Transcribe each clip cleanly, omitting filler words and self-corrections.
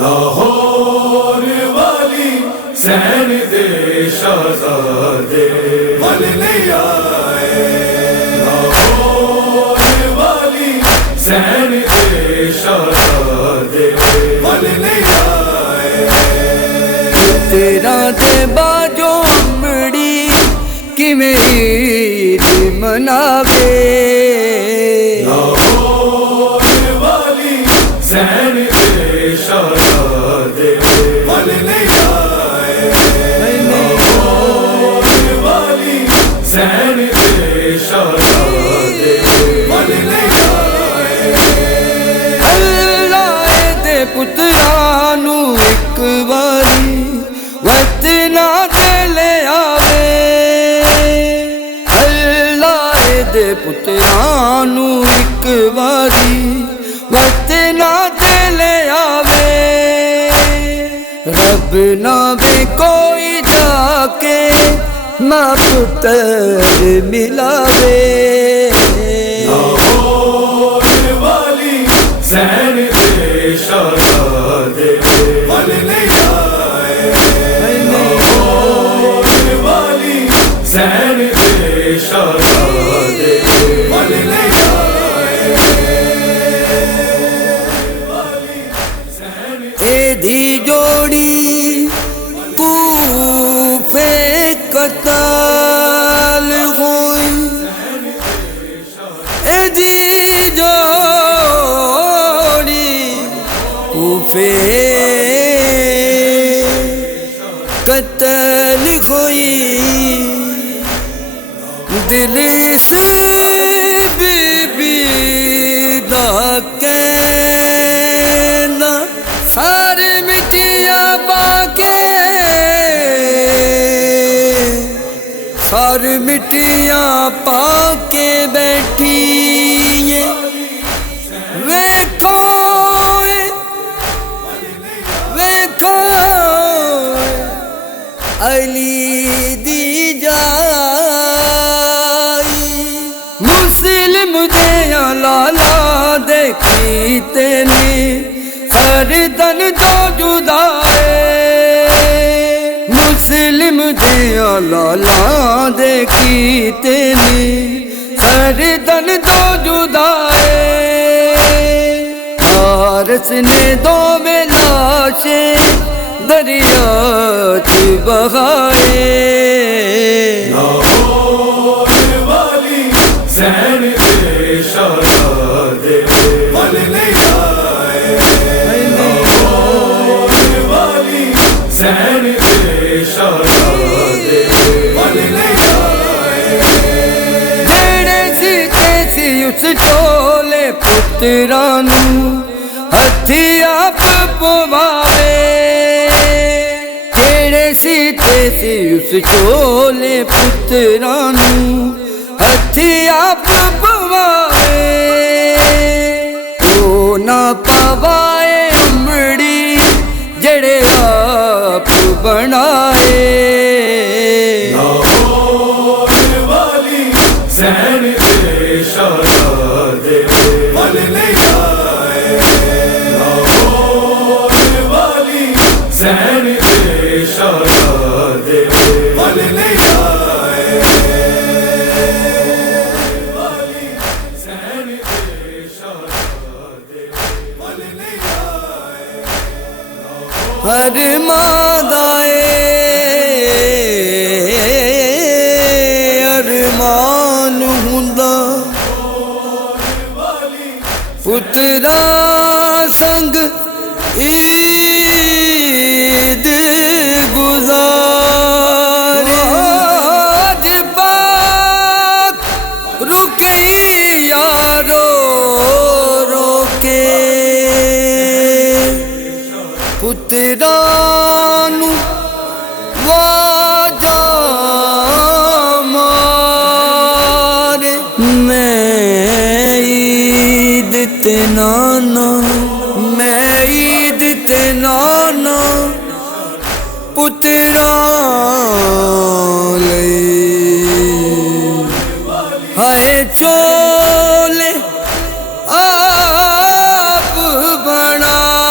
لاہور والی سین دے شہزادے ول نہیں آئے، لاہور والی سین دے شہزادے ول نہیں آئے۔ تیرا تے باجو امڑی کیویں عید مناوے، لاہور والی سین دے شہزادے ول نہیں آئے، لاہور والی سین دے شہزادے ول نہیں آئے۔ اللہ دے پتراں نوں اک واری وطنا تے لے آوے، اللہ دے پتراں نوں اک واری وطنا تے لے آوے، رب نہ وے کوئی جا کے ماں پتر ملاوے۔ لاہور والی سین دے شہزادے ول نہیں آئے، لاہور والی سین دے شہزادے ول نہیں آئے۔ اے دی جوڑی کوفے قتال ہوئی، اے دی جوڑی کوفے قتل ہوئی، دل سے بی بی دا کہنا سارے مٹیاں پا کے، سارے مٹیاں پا کے بیٹھی ویکھو ویکھو علی دی جائی، مسلم دیاں لالا دے کیتے نے سردن جو جدا ہے، مسلم دیاں لالا دے کیتے نے سردن جو جدا ہے، حارس نے دو میں لاشیں دریا چ بہائے۔ لاہور والی سین دے شہزادے ول نہیں آئے، لاہور والی سین دے شہزادے ول نہیں آئے۔ جڑے سیتے سی اس چولے پتراں نوں ہتھی آپ پواوے، جڑے سیتے سی اس چولے پتراں نوں ہتھی آپ پواوے، او نہ پوائے امڑی جڑے آپ بنائے۔ لاہور والی سین دے شہزادے ول نہیں آئے، لاہور والی سین دے شہزادے ول نہیں آئے۔ سین دے شہزادے ول نہیں آئے۔ ہر مادائے ارمان ہوندا پترا سنگ عید گزار، آج بات رکی یارو رو کے پتران واجا مار۔ ਪੁੱਤਰਾਂ ਲਈ ਹਾਏ ਚੋਲੇ ਆਪ ਬਣਾਏ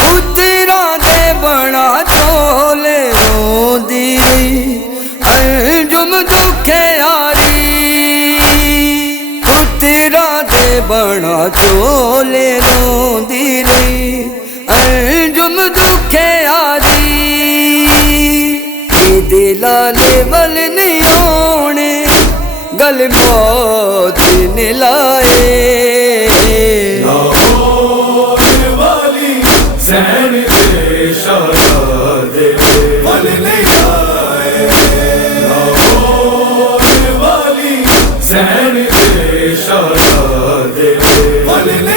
ਪੁੱਤਰਾਂ ਦੇ ਬਣਾ ਚੋਲੇ ਰੋਂਦੀ ਅੰਜੁਮ ਦੁਖਿਆਰੀ ਪੁੱਤਰਾਂ ਦੇ ਬਣਾ ਚੋਲੇ ਰੋਂਦੀ ਰਹੀ ਅੰਜੁਮ ਦੁਖਿਆਰੀ ਦਿਲਾਲੇ ਵੱਲ ਨਹੀਂ ਆਉਣੇ ਗਲ ਮੌਤ ਨੇ ਲਾਏ ਲਾਹੌਰ ਵਾਲੀ ਜ਼ੈਨ ਦੇ ਸ਼ਹਿਜ਼ਾਦੇ ਵੱਲ ਨਹੀਂ ਆਏ ਲਾਹੌਰ ਵਾਲੀ ਜ਼ੈਨ ਦੇ ਸ਼ਹਿਜ਼ਾਦੇ ਵੱਲ ਨਹੀਂ